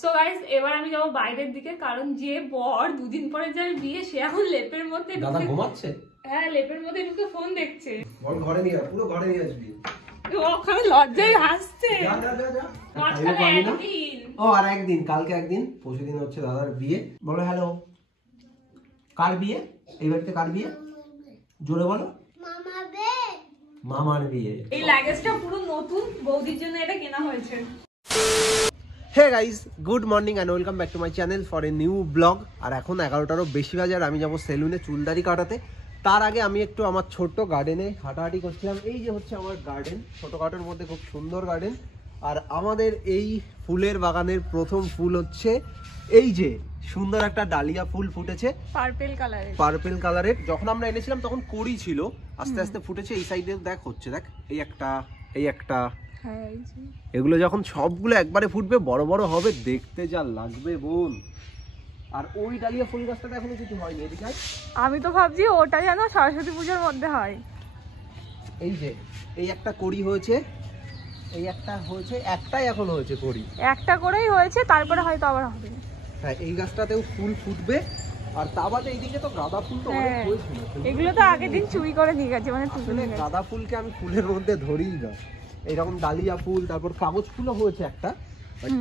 So guys এবার আমি যাব বাইরের দিকে, কারণ যে বর দুদিন পরে যার বিয়ে সে এখন লেপের মধ্যে দাদা ঘুমাচ্ছে। হ্যাঁ লেপের মধ্যে ঢুকে ফোন দেখছে। বল ঘরে নিয়ে পুরো ঘরে নিয়ে আসবি। ওখানে লজ্জায় হাসছে। যা যা যা যা। ও আর একদিন, কালকে একদিন, পরশুদিন হচ্ছে দাদার বিয়ে। বলো হ্যালো। কার বিয়ে? এই বাড়িতে কার বিয়ে? জোরে বলো। মামার বিয়ে। এই লাগেজটা পুরো নতুন, বৌদির জন্য এটা কেনা হয়েছে। Hey guys, good morning and welcome back to my channel for a new blog. আর এখন 11টারও বেশি বাজে আর আমি যাবো সেলুনে চুলদারি কাটাতে। তার আগে আমি একটু আমার ছোট্ট গার্ডেনে হাঁটাহাঁটি করছিলাম। এই যে হচ্ছে আমার গার্ডেন, ছোটোখাটোর মধ্যে খুব সুন্দর গার্ডেন। আর আমাদের এই ফুলের বাগানের প্রথম ফুল হচ্ছে এই যে সুন্দর একটা ডালিয়া ফুল ফুটেছে পার্পেল কালারের। যখন আমরা এনেছিলাম তখন কড়ি ছিল, আস্তে আস্তে ফুটেছে। এই সাইডে দেখ হচ্ছে, দেখ এই একটা এগুলো যখন সবগুলো একবারে ফুটবে, বড় বড় হবে, দেখতে যা লাগবে বোন। আর ওই ডালিয়া ফুল গাছটা এখনো কিছু হয়নি। এদিকে আমি তো ভাবছি ওটা যেন সরস্বতী পূজার মধ্যে হয়। এই যে এই একটা কড়ি হয়েছে, এই একটা হয়েছে, একটাই এখন হয়েছে কড়ি, একটা করেই হয়েছে, তারপরে হয়তো আবার হবে। হ্যাঁ এই গাছটাতেও ফুল ফুটবে। আর তা বাদে এইদিকে তো গাঁদা ফুল তো অনেক হয়েছিল, এগুলো তো আগের দিন চুরি করে নিয়ে গেছে, মানে আসলে গাঁদা ফুলকে আমি ফুলের মধ্যে ধরিই না। এইরকম ডালিয়া ফুল, তারপর কাগজ ফুলও হয়েছে একটা।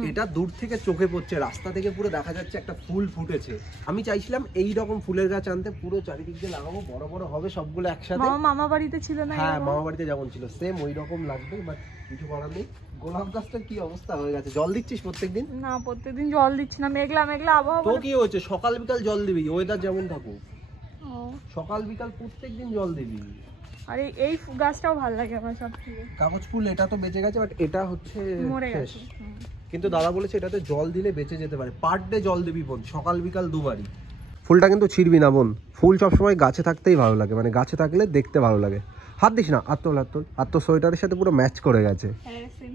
এটা দূর থেকে চোখে পড়ছে, রাস্তা থেকে পুরো দেখা যাচ্ছে একটা ফুল ফুটেছে। আমি চাইছিলাম এই রকম ফুলের গাছ আনতে, পুরো চারিদিক দিয়ে লাগাবো, বড় বড় হবে সবগুলো একসাথে। মামা বাড়িতে ছিল না? হ্যাঁ মামা বাড়িতে যেমন ছিল সেম ওই রকম লাগবে, বাট কিছু করার নেই। গোলাপ গাছটার কি অবস্থা হয়ে গেছে? জল দিচ্ছিস প্রত্যেকদিন? না প্রত্যেকদিন জল দিচ্ছি না, মেঘলা মেঘলা আবহাওয়া। তো কি হয়েছে, সকাল বিকাল জল দিবি, ওয়েদার যেমন থাকুক, সকাল বিকাল প্রত্যেকদিন জল দিবি। আরে এই গাছটাও ভালো লাগে আমার সবথেকে। কাগজ ফুল এটা তো বেঁচে গেছে, বাট এটা হচ্ছে মরে গেছে। কিন্তু দাদা বলেছে এটাতে জল দিলে বেঁচে যেতে পারে। পার ডে জল দিবি বোন, সকাল বিকাল দুবারই। ফুলটা কিন্তু ছিড়বি না বোন, ফুল সবসময় গাছে থাকতেই ভালো লাগে, মানে গাছে থাকলে দেখতে ভালো লাগে। হাত দিস না, আর তো সোয়েটারের সাথে পুরো ম্যাচ করে গেছে। হ্যাঁ সেম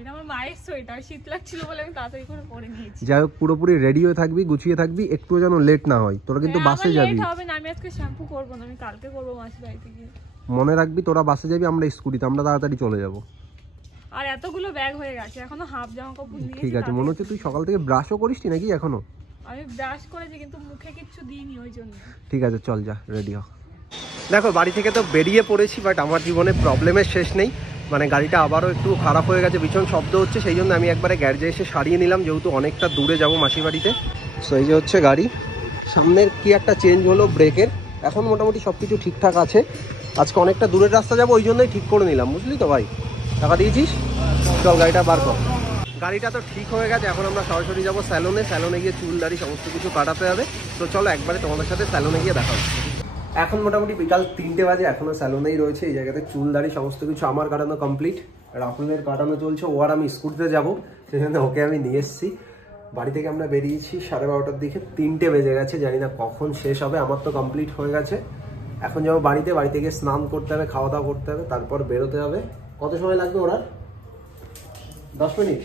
এটা আমার মায়ের সোয়েটার, শীত লাগছিল বলে আমি তাড়াতাড়ি করে পরে নিয়েছি। যাই হোক পুরোপুরি রেডি হয়ে থাকবি, গুছিয়ে থাকবি, একটু যেন লেট না হয়। তোরা কিন্তু বাসে যাবি। লেট হবে না, আমি আজকে শ্যাম্পু করব না, আমি কালকে করব মাসির বাড়িতে গিয়ে। মনে রাখবি তোরা বাসে যাবি, আমরা স্কুটিতে, আমরা তাড়াতাড়ি চলে যাব। আর এতগুলো ব্যাগ হয়ে গেছে, এখনো হাফ জামা কাপড় নিয়েছি। ঠিক আছে, মনে হচ্ছে তুই সকাল থেকে ব্রাশও করিসনি নাকি এখনো? আমি ব্রাশ করেছি কিন্তু মুখে কিচ্ছু দিইনি ওই জন্য। ঠিক আছে চল যা, রেডি হ। দেখো বাড়ি থেকে তো বেরিয়ে পড়েছি, বাট আমার জীবনে প্রবলেমের শেষ নেই। মানে গাড়িটা আবারও একটু খারাপ হয়ে গেছে, ভীষণ শব্দ হচ্ছে, সেই জন্য আমি একবারে গ্যারেজে এসে সারিয়ে নিলাম, যেহেতু অনেকটা দূরে যাবো মাসির বাড়িতে। সো এই যে হচ্ছে গাড়ি, সামনের কি একটা চেঞ্জ হলো ব্রেকের, এখন মোটামুটি সব কিছু ঠিকঠাক আছে। আজকে অনেকটা দূরের রাস্তা যাবো, ওই জন্যই ঠিক করে নিলাম, বুঝলি তো ভাই? টাকা দিয়েছিস? চল গাড়িটা বার কর। গাড়িটা তো ঠিক হয়ে গেছে, এখন আমরা সরাসরি যাবো স্যালনে গিয়ে চুল দাড়ি সমস্ত কিছু কাটাতে হবে। তো চলো একবারে তোমাদের সাথে স্যালনে গিয়ে দেখা হচ্ছে। এখন মোটামুটি বিকাল 3টে বাজে, এখনো স্যালনেই রয়েছে। এই জায়গাতে চুল দাড়ি সমস্ত কিছু আমার কাটানো কমপ্লিট, রাহুলের কাটানো চলছে। ও আর আমি স্কুটিতে যাবো, সেখানে ওকে আমি নিয়ে এসেছি। বাড়ি থেকে আমরা বেরিয়েছি 12:30টার দিকে, 3টে বেজে গেছে, জানি না কখন শেষ হবে। আমার তো কমপ্লিট হয়ে গেছে, এখন যাবো বাড়িতে গিয়ে স্নান করতে হবে, খাওয়া দাওয়া করতে হবে, তারপর বেরোতে হবে। কত সময় লাগবে ওরা? 10 মিনিট।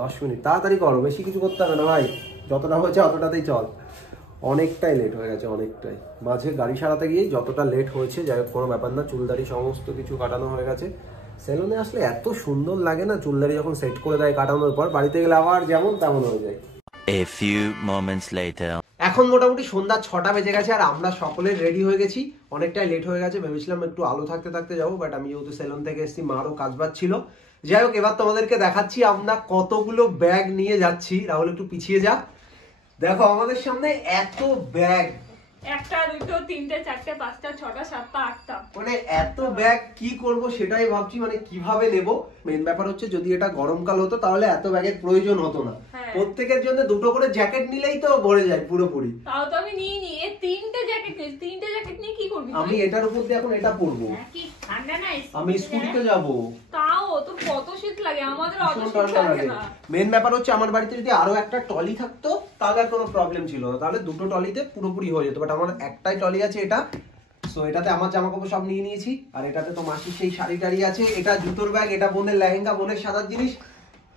10 মিনিট, তাড়াতাড়ি করো, বেশি কিছু করতে হবে না ভাই, যতটা হয়েছে অতটাতেই চল। অনেকটাই লেট হয়ে গেছে, অনেকটাই। মাঝে গাড়ি সারাতে গিয়ে যতটা লেট হয়েছে, যাই হোক কোনো ব্যাপার না, চুলদাড়ি সমস্ত কিছু কাটানো হয়ে গেছে। সেলুনে আসলে এত সুন্দর লাগে না, চুলদাড়ি যখন সেট করে দেয় কাটানোর পর, বাড়িতে গেলে আবার যেমন তেমন হয়ে যায়। A few moments later. এখন মোটামুটি সন্ধ্যা 6টা বেজে গেছে আর আমরা সকলে রেডি হয়ে গেছি। অনেকটাই লেট হয়ে গেছে, ভেবেছিলাম একটু আলো থাকতে থাকতে যাবো, বাট আমি যেহেতু সেলুন থেকে এসেছি, মারও কাজ বাজ ছিল। যাই হোক এবার তোমাদেরকে দেখাচ্ছি আমরা কতগুলো ব্যাগ নিয়ে যাচ্ছি। রাহুল একটু পিছিয়ে যা, দেখো আমাদের সামনে এত ব্যাগ, 1টা 2টো 3টে 4টে 5টা 6টা 7টা 8টা, মানে এত ব্যাগ কি করব সেটাই ভাবছি, মানে কিভাবে নেব। মেন ব্যাপার হচ্ছে যদি এটা গরমকাল হতো তাহলে এত ব্যাগের প্রয়োজন হতো না। প্রত্যেকের জন্য 2টো করে জ্যাকেট নিলেই তো ভরে যায় পুরোপুরি। তাও তো আমি নিয়ে নি, এই 3টে জ্যাকেট নিয়ে, 3টে জ্যাকেট নিয়ে কি করবি? আমি এটার উপর দিয়ে এখন এটা পরবো, কি ঠান্ডা না? আমি স্কুটিতে যাব। তাও তো কত শীত লাগে, আমাদের অত শীত লাগে না। মেন ব্যাপার হচ্ছে আমার বাড়িতে যদি আরো একটা টলি থাকতো তাহলে আর কোনো প্রবলেম ছিল না, তাহলে 2টো টলিতে পুরোপুরি হয়ে যেত। বাট আমার একটাই টলি আছে, এটা। সো এটাতে আমার জামা কাপড় সব নিয়ে নিয়েছি, আর এটাতে তো মাসির সেই শাড়ি টাড়ি আছে, এটা জুতোর ব্যাগ, এটা বোনের লেহেঙ্গা, বোনের সাদার জিনিস।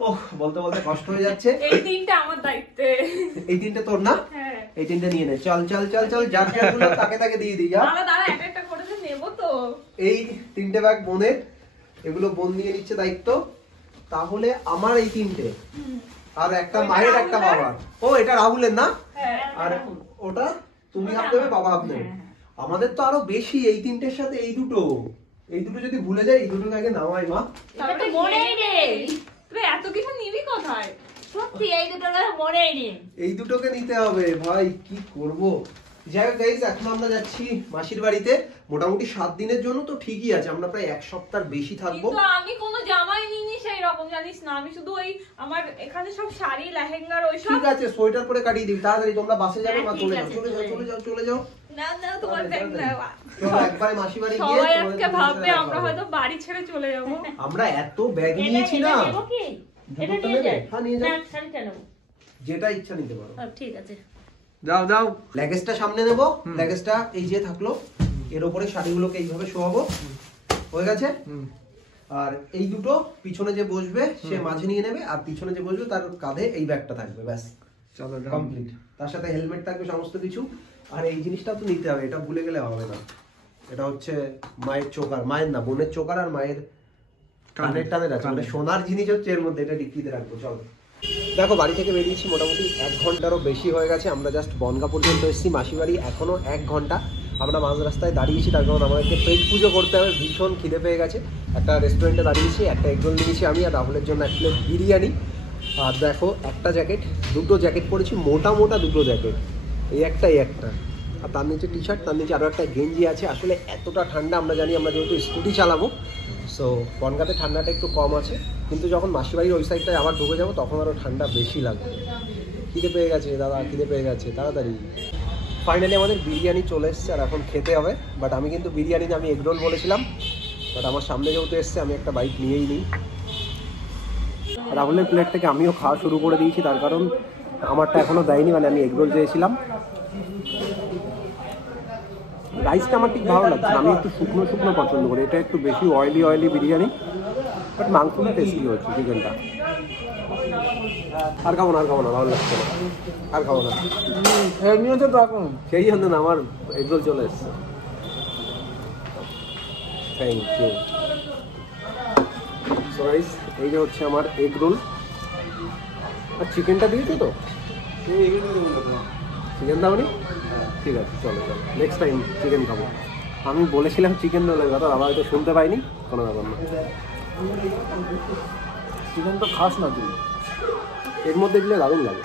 ওহ বলতে বলতে কষ্ট হয়ে যাচ্ছে। এই 3টে আমার দায়িত্বে। এই 3টে তোর না? হ্যাঁ এই 3টে নিয়ে নে, চল চল চল চল, যার যারগুলো তাকে দিয়ে দিই। যা দাঁড়া একটা একটা করে নেব তো। এই 3টে ব্যাগ বোনের, এগুলো বোন নিয়ে নিচ্ছে দায়িত্ব। তাহলে আমার এই তিনটে, আর একটা মায়ের একটা বাবার। ও এটা রাহুলের না? আর ওটা তুমি হাফ দেবে, বাবা হাফ দেবে। আমাদের তো আরো বেশি, এই তিনটের সাথে এই দুটো যদি ভুলে যাই, এই দুটোকে আগে নামাই মা। তাহলে মনেই নেই তুই এত কিছু নিবি কোথায়? সত্যি এই দুটো কথা মনেই নেই। এই দুটোকে নিতে হবে ভাই, কি করব। যাই হোক গাইস, এখন আমরা যাচ্ছি মাসির বাড়িতে মোটামুটি 7 দিনের জন্য, তো ঠিকই আছে, আমরা প্রায় 1 সপ্তাহ বেশি থাকবো। কিন্তু আমি কোনো জামাই নিইনি সেই রকম, জানিস না, আমি শুধু ওই আমার এখানে সব শাড়ি লেহেঙ্গার ওই সব। ঠিক আছে, সোয়েটার পরে কাটিয়ে দিই তাড়াতাড়ি, তোমরা বাসে যাবে মা, চলে যাও ঠিক চলে আছে, যাও চলে যাও চলে যাও। না না তোমার ব্যাগ না, চলো একবারে মাসি বাড়ি গিয়ে সবাই তোমাদের আজকে সাথে ভাববে দেখা আমরা হবে। হয়তো বাড়ি ছেড়ে চলে যাবো। আমরা এত ব্যাগ নিয়েছি না, এটা নেবো কি? এটা জুতোটা নিয়ে নেবে? যাই? হ্যাঁ, নিয়ে যাও। না, শাড়িটা নেবো। যেটা ইচ্ছা নিতে পারো। ঠিক আছে। যাও যাও, লেগেজটা সামনে নেবো, লেগেজটা এই যে থাকলো, এর উপরে শাড়িগুলোকে এইভাবে শোয়াবো, হয়ে গেছে। আর এই দুটো পিছনে যে বসবে সে মাঝে নিয়ে নেবে, আর পিছনে যে বসবে তার কাঁধে এই ব্যাগটা থাকবে, ব্যাস চলো কমপ্লিট। তার সাথে হেলমেট থাকবে, সমস্ত কিছু। আর এই জিনিসটা তো নিতে হবে, এটা ভুলে গেলে হবে না। এটা হচ্ছে মায়ের চোকার, মায়ের না বোনের চোকার, আর মায়ের কানের টানের আছে, মানে সোনার জিনিস হচ্ছে এর মধ্যে, এটা ডিক্কিতে রাখবো। চলো দেখো, বাড়ি থেকে বেরিয়েছি মোটামুটি 1 ঘন্টারও বেশি হয়ে গেছে। আমরা জাস্ট বনগা পর্যন্ত এসেছি, মাসি বাড়ি এখনো 1 ঘন্টা। আমরা মাঝ রাস্তায় দাঁড়িয়েছি, তার কারণ আমাদেরকে পেট পুজো করতে হবে, ভীষণ খিদে পেয়ে গেছে। একটা রেস্টুরেন্টে দাঁড়িয়েছি, একটা এগরোল নিয়েছি আমি, আর রাহুলের জন্য 1 প্লেট বিরিয়ানি। আর দেখো, একটা জ্যাকেট, দুটো জ্যাকেট পরেছি, মোটা মোটা দুটো জ্যাকেট, এই একটা আর তার নিচে টি শার্ট, তার নিচে আরও একটা গেঞ্জি আছে। আসলে এতটা ঠান্ডা আমরা জানি, আমরা যেহেতু স্কুটি চালাবো, সো বনগাঁতে ঠান্ডাটা একটু কম আছে, কিন্তু যখন মাসিবাড়ির ওই সাইডটায় আবার ঢুকে যাবো তখন আরও ঠান্ডা বেশি লাগবে। খিদে পেয়ে গেছে দাদা, খিদে পেয়ে গেছে, তাড়াতাড়ি। ফাইনালি আমাদের বিরিয়ানি চলে এসছে, আর এখন খেতে হবে। বাট আমি কিন্তু বিরিয়ানি না, আমি এগরোল বলেছিলাম, বাট আমার সামনে যেহেতু এসছে আমি একটা বাইট নিয়েই নিই। রাহুলের প্লেট থেকে আমিও খাওয়া শুরু করে দিয়েছি, তার কারণ আমারটা এখনও দেয়নি, মানে আমি এগরোল চেয়েছিলাম। রাইসটা আমার ঠিক ভালো লাগছে, আমি একটু শুকনো শুকনো পছন্দ করি, এটা একটু বেশি অয়েলি বিরিয়ানি, বাট মাংসটা টেস্টি হচ্ছে, চিকেনটা। আর খাবো না ভালো লাগছে না, আর খাবো না, সেই জন্য না আমার এগরোল চলে এসছে। Thank you. সো গাইস, এই যে হচ্ছে আমার এগরোল, আর চিকেনটা দিয়েছো তো? চিকেন দাওনি? ঠিক আছে, চলো নেক্সট টাইম চিকেন খাবো। আমি বলেছিলাম চিকেন রোলের কথা, বাবা হয়তো শুনতে পাইনি, কোনো ব্যাপার না। চিকেন তো খাস না তুই, এর মধ্যে দিলে দারুণ লাগে।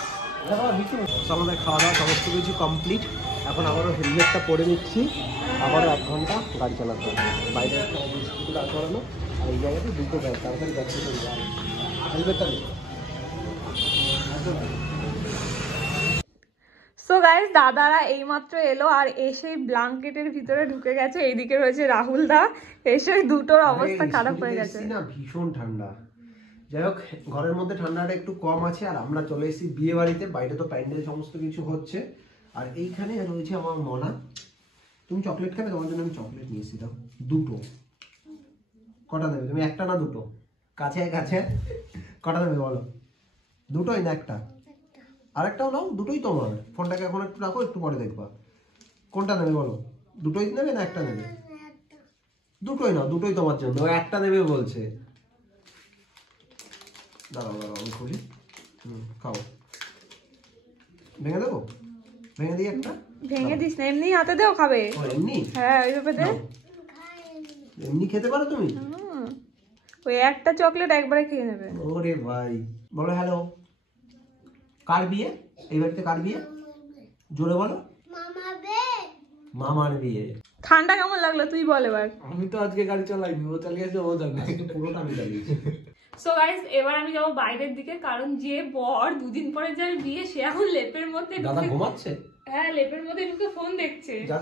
আমাদের খাওয়া দাওয়া সমস্ত কিছু কমপ্লিট, এখন আবারও হেলমেটটা পরে নিচ্ছি, আবারও 1 ঘন্টা গাড়ি চালাতে হবে। বাইরে একটা স্কুটি দাঁড় করানো, আর এই জায়গাতে দুটো ব্যাগ, তাড়াতাড়ি ব্যাগ থেকে হেলমেটটা নেই। সো গাইস, দাদারা এইমাত্র এলো, আর এসেই ব্ল্যাঙ্কেটের ভিতরে ঢুকে গেছে। এইদিকে রয়েছে রাহুল দা, এসে দুটোর অবস্থা খারাপ হয়ে গেছে। না ভীষণ ঠান্ডা। যাই হোক, ঘরের মধ্যে ঠান্ডাটা একটু কম আছে, আর আমরা চলে এসেছি বিয়ে বাড়িতে। বাইরে তো প্যান্ডেল সমস্ত কিছু হচ্ছে, আর এইখানে রয়েছে আমার মনা। তুমি চকলেট খাবে? তোমার জন্য আমি চকলেট নিয়েছি, দাও দুটো। কটা দেবে তুমি? একটা না দুটো? কাছে কটা দেবে বলো? দুটোই না একটা? আরেকটাও নাও, দুটোই তোমার। ফোনটাকে এখন একটু রাখো, একটু পরে দেখবা। কোনটা নেবে বলো? দুটোই নেবে না একটা নেবে? দুটোই না, দুটোই তোমার জন্য, একটা নেবে বলছে। দাঁড়াও আমি খুলি, খাও। ভেঙে দেবো? ভেঙে দিই একটা? ভেঙে দিস না, এমনি হাতে দেও খাবে। এমনি? হ্যাঁ, ওইভাবে দে। এমনি খেতে পারো তুমি? ওই একটা চকলেট একবারে খেয়ে নেবে। ওরে ভাই, বলো হ্যালো। কার বিয়ে? এই বাড়িতে কার বিয়ে? জোরে বলো। মামার বিয়ে। ঠান্ডা কেমন লাগলো তুই বল এবার। আমি তো আজকে গাড়ি চালাইনি, ও চালিয়েছে, ও জানে। পুরোটা আমি চালিয়েছি। সো গাইস, এবার আমি যাবো বাইরের দিকে, কারণ যে বর 2 দিন পরে যার বিয়ে সে এখন লেপের মধ্যে দাদা ঢুকে, ঘুমাচ্ছে? হ্যাঁ লেপের মধ্যে ঢুকে ফোন দেখছে। যা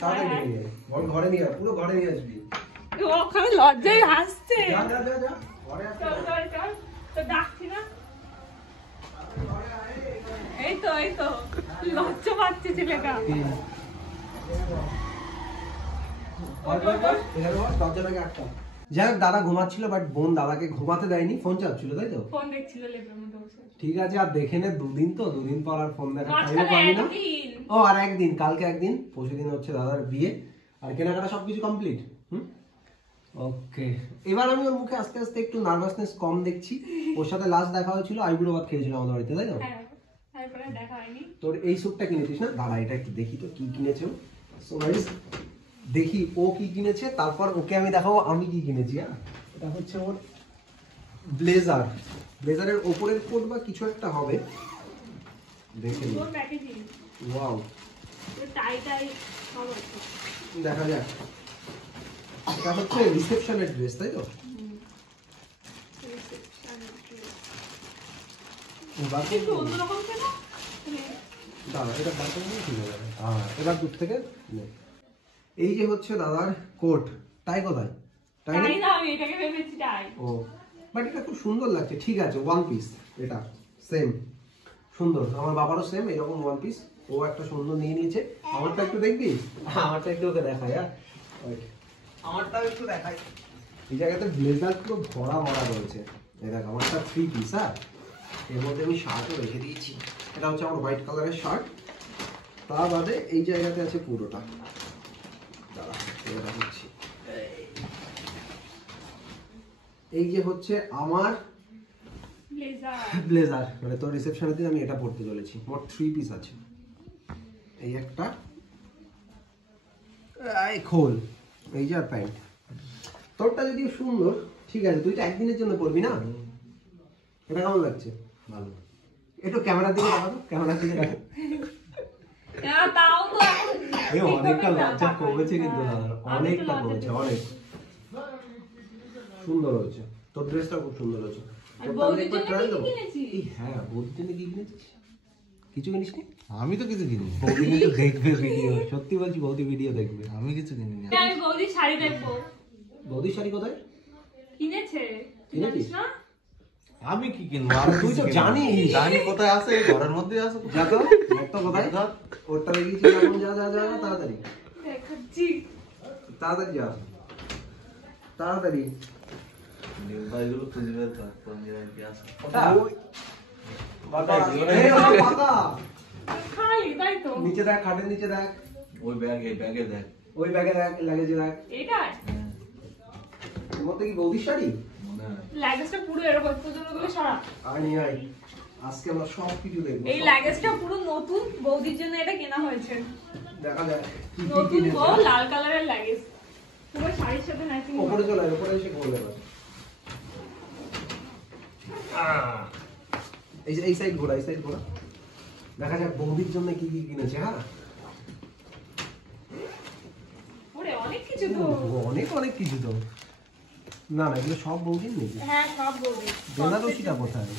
তাড়াতাড়ি নিয়ে আয়। বল ঘরে নিয়ে আয়, পুরো ঘরে নিয়ে আসবি। ও ওখানে লজ্জায় হাসছে। যা ঘরে আসবি। চল তো ডাকছি না, এই তো লজ্জা পাচ্ছে ছেলেটা। যাই হোক, দাদা ঘুমাচ্ছিল, বাট বোন দাদাকে ঘুমাতে দেয়নি, ফোন চাপছিল, তাই তো? ফোন দেখছিল লেপের মধ্যে বসে। ঠিক আছে, আর দেখে নে, 2 দিন তো, 2 দিন পর আর ফোন দেখা টাইমও মাঝখানে পাবি না। একদিন। ও আর একদিন, কালকে একদিন, পরশুদিন হচ্ছে দাদার বিয়ে, আর কেনাকাটা সবকিছু কমপ্লিট। ওকে, এবার আমি ওর মুখে আস্তে আস্তে একটু নার্ভাসনেস কম দেখছি। ওর সাথে লাস্ট দেখা হয়েছিল আইবুড়ো ভাত খেয়েছিল আমাদের বাড়িতে, তাই না? হ্যাঁ, তারপরে দেখা হয়নি। তোর এই স্যুটটা কিনেছিস না? দাঁড়া, এটা একটু দেখি তো কি কিনেছে ও। সো গাইস, দেখি ও কি কিনেছে, তারপর ওকে আমি দেখাবো আমি কি কিনেছি। হ্যাঁ, এটা হচ্ছে ওর ব্লেজার। ব্লেজারের ওপরের কোট বা কিছু একটা হবে, দেখে নি। তোর প্যাকেজিং, ওয়াও, টাই টাই সব আছে। দেখা যাক। এটা হচ্ছে রিসেপশনের ড্রেস, তাই তো? এবার একটু অন্যরকম কেন? দাদা এটা বার করে নিয়ে ঠিক যাবে। এবার দূর থেকে নে। এই যে হচ্ছে দাদার কোট, টাই কোথায়? টাই নেই? টাই না, আমি এটাকে ভেবেছি টাই। ও, বাট এটা খুব সুন্দর লাগছে। ঠিক আছে, ওয়ান পিস, এটা সেম সুন্দর। আমার বাবারও সেম এরকম ওয়ান পিস, ও একটা সুন্দর নিয়ে নিয়েছে। আমারটা একটু দেখবি? আমারটা একটু ওকে দেখাই। আমারটাও একটু দেখাই। এই জায়গাতে ব্লেজার পুরো ভরা ভরা রয়েছে। এই দেখ, আমারটা 3 পিস। হ্যাঁ, এর মধ্যে আমি শার্টও রেখে দিয়েছি। এটা হচ্ছে আমার হোয়াইট কালারের শার্ট। তা বাদে এই জায়গাতে আছে পুরোটা। দাঁড়া, এটা হচ্ছে এই যে হচ্ছে আমার ব্লেজার। ব্লেজার, মানে তোর রিসেপশনেতে আমি এটা পড়তে চলেছি। মোট 3 পিস আছে। এই একটা, এই খোল, এই যে আর প্যান্ট। তোরটা যদি সুন্দর, ঠিক আছে, তুই তো একদিনের জন্য পরবি না? এটা কেমন লাগছে? ভালো। একটু ক্যামেরার দিকে দেখাবো, ক্যামেরার দিকে দেখো। হ্যাঁ, তাও তো এখন এই অনেকটা লজ্জা কমেছে কিন্তু দাদা, অনেকটা কমেছে, অনেক সুন্দর হয়েছে। তোর ড্রেসটা খুব সুন্দর হয়েছে। আর বৌদির জন্য কি কি কিনেছিস? এই হ্যাঁ, বৌদির জন্য কি কিনেছিস? কিছু কিনিস নি? আমি তো কিছু কিনি। বৌদি কিন্তু দেখবে ভিডিও, সত্যি বলছি, বৌদি ভিডিও দেখবে। আমি কিছু কিনিনি। আমি বৌদির শাড়ি দেখবো। বৌদির শাড়ি কোথায় কিনেছে, তুই কিনেছিস? জানিস না? আমি কি কিনবো? আমি তুই তো কিছু কিনবো না। জানিস। জানি কোথায় আছে, এই ঘরের মধ্যে আছে। যা তো, দেখ তো কোথায়। ওরটা দেখিয়েছি এখন, যা যা যা তাড়াতাড়ি দেখাচ্ছি। তাড়াতাড়ি যা, তাড়াতাড়ি। ভাইগুলো খুঁজবে, তারপর আমি কি আছে। ওই, এই ওটা পাতা। খালি, তাই তো? নিচে দেখ, খাটের নিচে দেখ, ওই ব্যাগ, এই ব্যাগে দেখ। ওই ব্যাগে দেখ, লাগেজে দেখ। এটাই? এর মধ্যে কি বৌদির শাড়ি? মনে হয়। লাগেজটা পুরো এরকম, তোদের ওগুলো সরা। আয় আয়, আজকে আমরা সব কিছু দেখবো। এই লাগেজটা পুরো নতুন, বৌদির জন্য এটা কেনা হয়েছে। দেখা যাক কি কি নতুন কিনেছে। বউ, লাল কালারের লাগেজ, পুরো শাড়ির সাথে ম্যাচিং। ওপরে চলে আয়, ওপরে এসে বলবে এবার। এই যে এই সাইড ঘোরা, এই সাইড ঘোরা, দেখা যাক বৌদির জন্য কি কি কিনেছে। হ্যাঁ, ওরে অনেক কিছু তো। অনেক অনেক কিছু তো। না না, এগুলো সব বৌদির নেই। হ্যাঁ, সব বৌদি। বেনারসিটা কোথায়?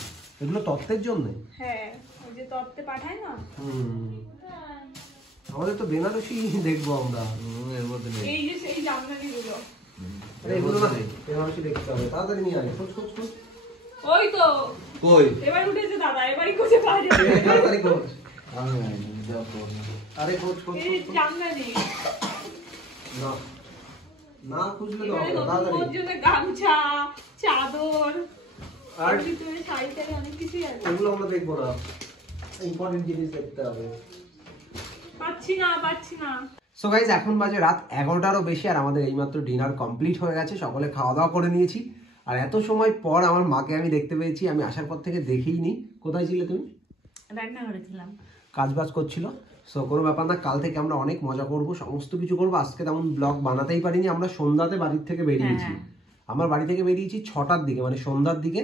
এগুলো তত্ত্বের জন্য। হ্যাঁ, ওই যে তত্ত্বে পাঠায় না। আমাদের তো বেনারসি দেখবো আমরা। এর মধ্যে নেই। এই যে সেই জামদানি গুলো। আরে এগুলো না, বেনারসি দেখতে হবে। তাড়াতাড়ি নিয়ে আয়, খোঁজ খোঁজ খোঁজ। ওই তো কই? এবার উঠেছে দাদা, এবারই খুঁজে পাওয়া যাবে। তাড়াতাড়ি খোঁজ। আমি জানি, যা বল। আরে খোঁজ খোঁজ এই খোঁজ, খোঁজ। জামদানি। না না, খুঁজলে তো এবারে হবে না, নতুন তাড়াতাড়ি। বউর জন্য গামছা, চাদর, আর আর ভিতরে শাড়ি টাড়ি অনেক কিছুই আছে। এগুলো আমরা দেখবো না, ইম্পর্টেন্ট জিনিস দেখতে হবে। পাচ্ছি না। সো গাইজ, এখন বাজে রাত 11টারও বেশি, আর আমাদের এইমাত্র ডিনার কমপ্লিট হয়ে গেছে। সকলে খাওয়া দাওয়া করে নিয়েছি। আর এত সময় পর আমার মাকে আমি দেখতে পেয়েছি। আমি আসার পর থেকে দেখেই নি। কোথায় ছিলে তুমি? রান্না করেছিলাম। কাজ বাজ করছিল। সো কোনো ব্যাপার না, কাল থেকে আমরা অনেক মজা করব, সমস্ত কিছু করবো। আজকে তেমন ব্লগ বানাতেই পারিনি। আমরা সন্ধ্যাতে বাড়ির থেকে বেরিয়েছি। আমার বাড়ি থেকে বেরিয়েছি 6টার দিকে, মানে সন্ধ্যার দিকে।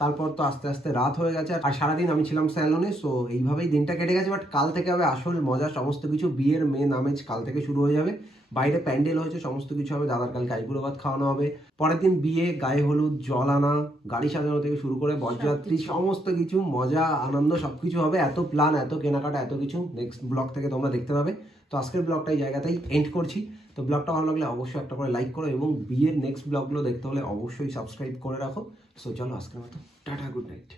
তারপর তো আস্তে আস্তে রাত হয়ে গেছে, আর সারাদিন আমি ছিলাম স্যালনে। সো এইভাবেই দিনটা কেটে গেছে। বাট কাল থেকে হবে আসল মজা, সমস্ত কিছু। বিয়ের মেন আমেজ কাল থেকে শুরু হয়ে যাবে। বাইরে প্যান্ডেল হয়েছে, সমস্ত কিছু হবে। দাদার কালকে আইবুড়ো ভাত খাওয়ানো হবে। পরের দিন বিয়ে, গায়ে হলুদ, জল আনা, গাড়ি সাজানো থেকে শুরু করে বরযাত্রী, সমস্ত কিছু মজা আনন্দ সবকিছু হবে। এত প্ল্যান, এত কেনাকাটা, এত কিছু নেক্সট ব্লগ থেকে তোমরা দেখতে পাবে। তো আজকের ব্লগটা এই জায়গাতেই এন্ড করছি। তো ব্লগটা ভালো লাগলে অবশ্যই একটা করে লাইক করো, এবং বিয়ের নেক্সট ব্লগগুলো দেখতে হলে অবশ্যই সাবস্ক্রাইব করে রাখো। সো চলো আজকের মতো টাটা, গুড নাইট।